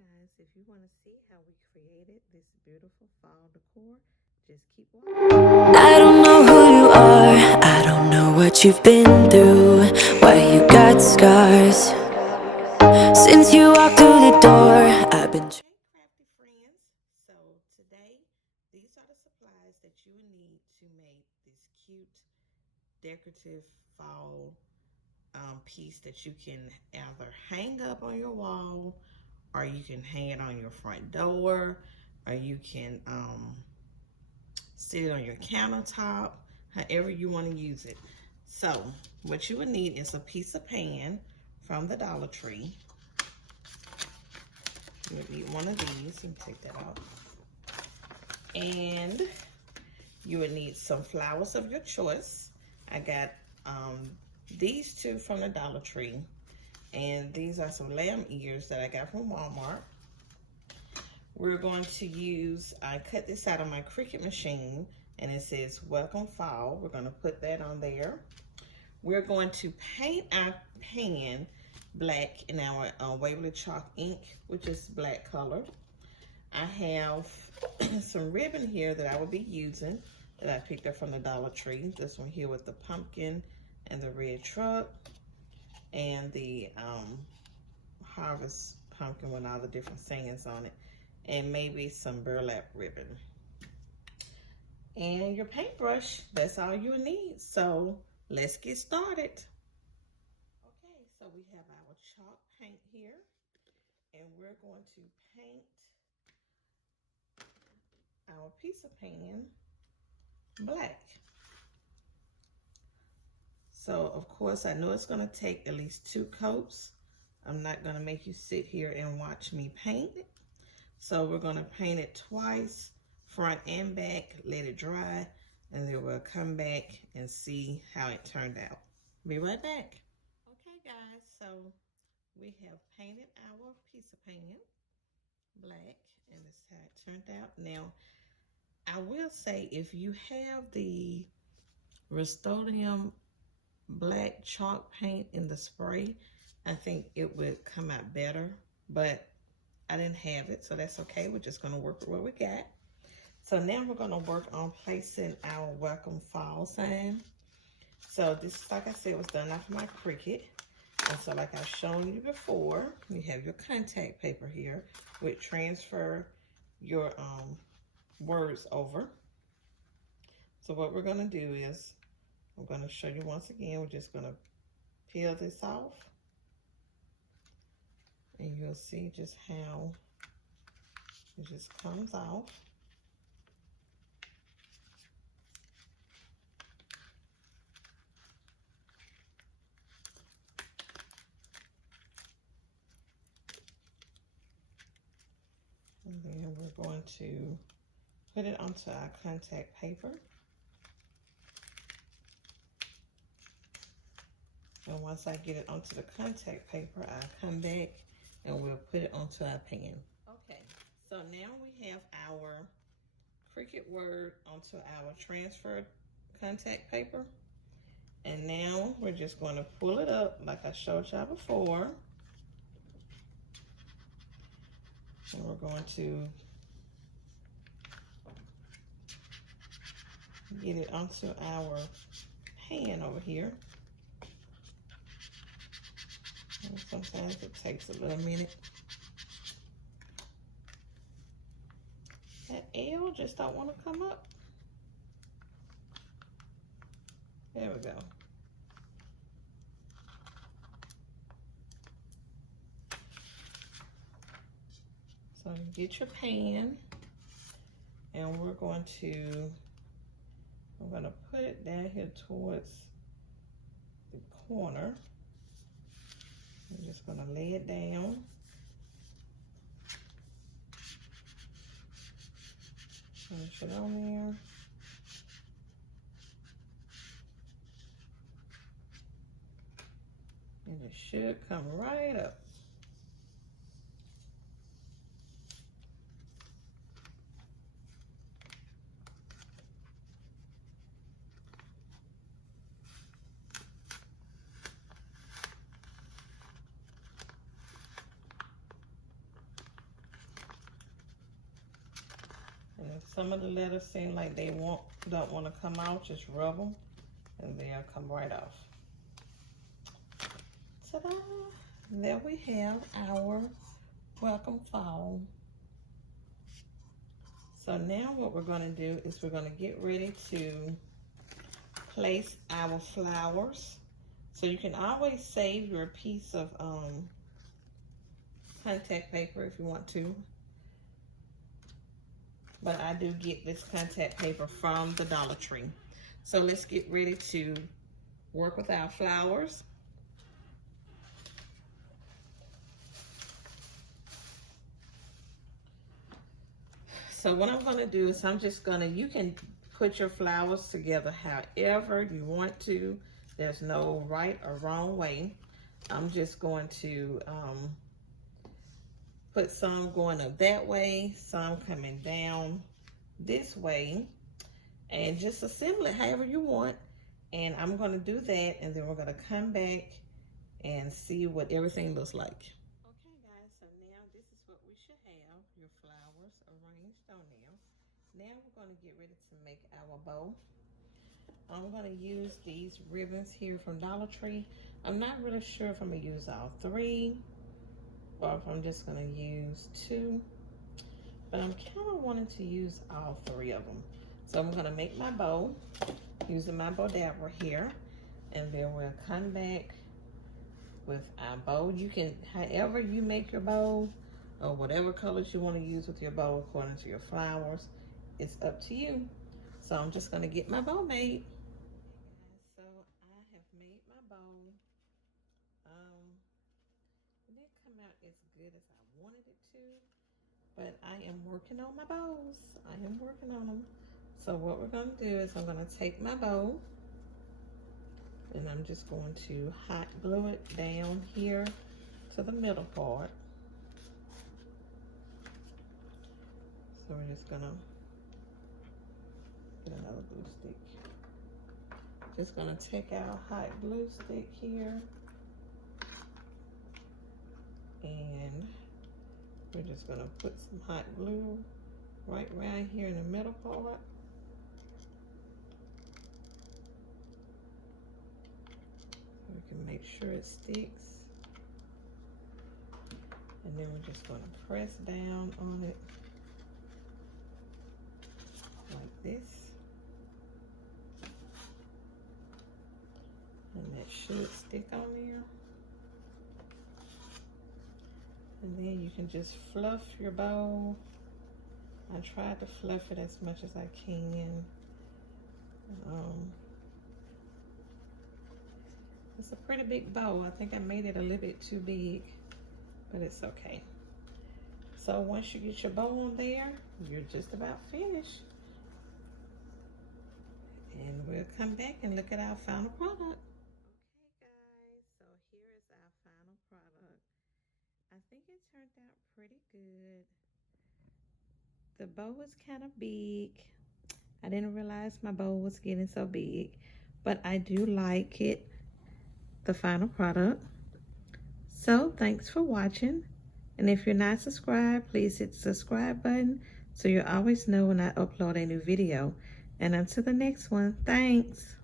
guys, if you want to see how we created this beautiful fall decor, just keep watching. I don't know who you are, I don't know what you've been through, why you got scars. Since you walked through the door, I've been Hey crafty friends, so today these are the supplies that you will need to make this cute decorative fall piece that you can either hang up on your wall, or you can hang it on your front door, or you can sit it on your countertop, however you want to use it. So what you would need is a piece of pan from the Dollar Tree. You would need one of these. You can take that out. And you would need some flowers of your choice. I got these two from the Dollar Tree. And these are some lamb ears that I got from Walmart. We're going to use, I cut this out of my Cricut machine, and it says Welcome Fall. We're going to put that on there. We're going to paint our pan black in our Waverly Chalk ink, which is black color. I have some ribbon here that I will be using that I picked up from the Dollar Tree. This one here with the pumpkin and the red truck and the harvest pumpkin with all the different sayings on it, and maybe some burlap ribbon. And your paintbrush, that's all you need. So let's get started. Okay, so we have our chalk paint here, and we're going to paint our piece of pan black. So of course I know it's going to take at least 2 coats. I'm not going to make you sit here and watch me paint it. So we're going to paint it twice, front and back, let it dry, and then we'll come back and see how it turned out. Be right back. Okay guys, so we have painted our piece of pan black, and this is how it turned out. Now, I will say if you have the Rust-Oleum black chalk paint in the spray, I think it would come out better, but I didn't have it, so that's okay. We're just going to work with what we got. So now we're going to work on placing our welcome fall sign. So this, like I said, was done off of my Cricut. And so like I've shown you before, you have your contact paper here, which transfer your words over. So what we're going to do is, I'm going to show you once again. We're just going to peel this off, and you'll see just how it just comes off. And then we're going to put it onto our contact paper. And once I get it onto the contact paper, I'll come back and we'll put it onto our pan. Okay, so now we have our Cricut word onto our transferred contact paper. And now we're just going to pull it up like I showed y'all before. And we're going to get it onto our pan over here. And sometimes it takes a little minute. That L just don't want to come up. There we go. So get your pan, and we're going to put it down here towards the corner. I'm just going to lay it down. Finish it on there. And it should come right up. Some of the letters seem like they don't want to come out. Just rub them and they'll come right off. Ta-da! There we have our welcome fall. So now what we're going to do is we're going to get ready to place our flowers. So you can always save your piece of contact paper if you want to. But I do get this contact paper from the Dollar Tree. So let's get ready to work with our flowers. So what I'm gonna do is you can put your flowers together however you want to. There's no right or wrong way. I'm just going to put some going up that way, some coming down this way, and just assemble it however you want. And I'm gonna do that, and then we're gonna come back and see what everything looks like. Okay guys, so now this is what we should have, your flowers arranged on there. Now we're gonna get ready to make our bow. I'm gonna use these ribbons here from Dollar Tree. I'm not really sure if I'm gonna use all 3 or if I'm just gonna use 2, but I'm kind of wanting to use all 3 of them. So I'm gonna make my bow using my bow dabber here, and then we'll come back with our bow. You can, however you make your bow, or whatever colors you want to use with your bow according to your flowers, it's up to you. So I'm just gonna get my bow made. So I have made my bow. It didn't come out as good as I wanted it to, but I am working on my bows. I am working on them. So what we're gonna do is I'm gonna take my bow and I'm just going to hot glue it down here to the middle part. So we're just gonna get another glue stick. Just gonna take our hot glue stick here, and we're just gonna put some hot glue right around here in the middle part. So we can make sure it sticks. And then we're just gonna press down on it like this. And that should stick on there. And then you can just fluff your bow. I tried to fluff it as much as I can. It's a pretty big bow. I think I made it a little bit too big, but it's okay. So once you get your bow on there, you're just about finished. And we'll come back and look at our final product. Okay guys, so here is our final product. I think it turned out pretty good. The bow was kind of big. I didn't realize my bow was getting so big, but I do like it, the final product. So thanks for watching. And if you're not subscribed, please hit the subscribe button so you'll always know when I upload a new video. And until the next one, thanks.